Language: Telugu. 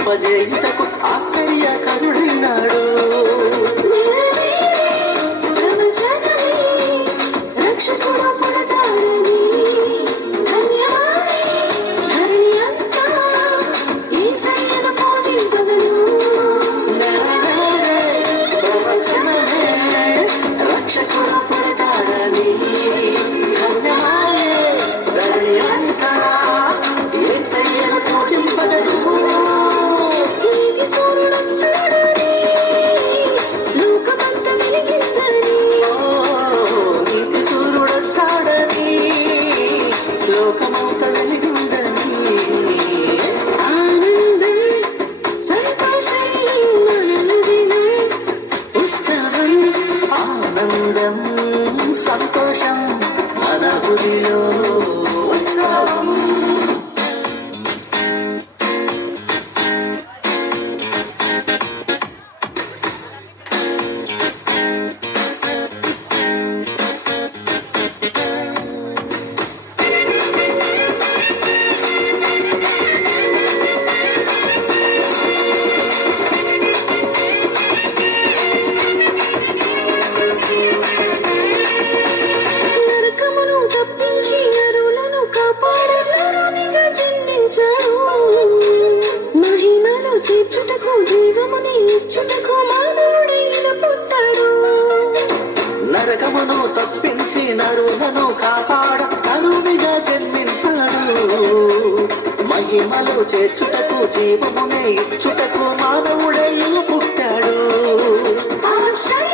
ఆనందింపజేయుటకు ఆశ్చర్యకరుడైనాడు. రక్షకుడు పుడతాడని యేసయ్యను పూజింపగలు. రక్షకుడు పుడతాడని ధన్యమాయే ధరణి అంతా యేసయ్యను పూజింపగలు. నీతి సూర్యుడొచ్చాడని లోకమంతా వెలిగిందని. నీతి సూర్యుడొచ్చాడని లోకమంతా వెలిగిందని. ఆనందం సంతోషం మనదినం ఉత్సవం. ఆనందం సంతోషం మన హృదిలో ఉత్సవం. నరకమును తప్పించి నరులను కాపాడనరునిగా జన్మించాడు. మహిమను చేర్చుటకు జీవముని ఇచ్చుటకు మానవుడైన పుట్టాడు. నరకమును తప్పించి నరులను కాపాడ కరువిగా జన్మించాడు. మహిమలో చేర్చుటకు జీవమునే ఇచ్చుటకు మానవుడై పుట్టాడు. ఆశ్రయ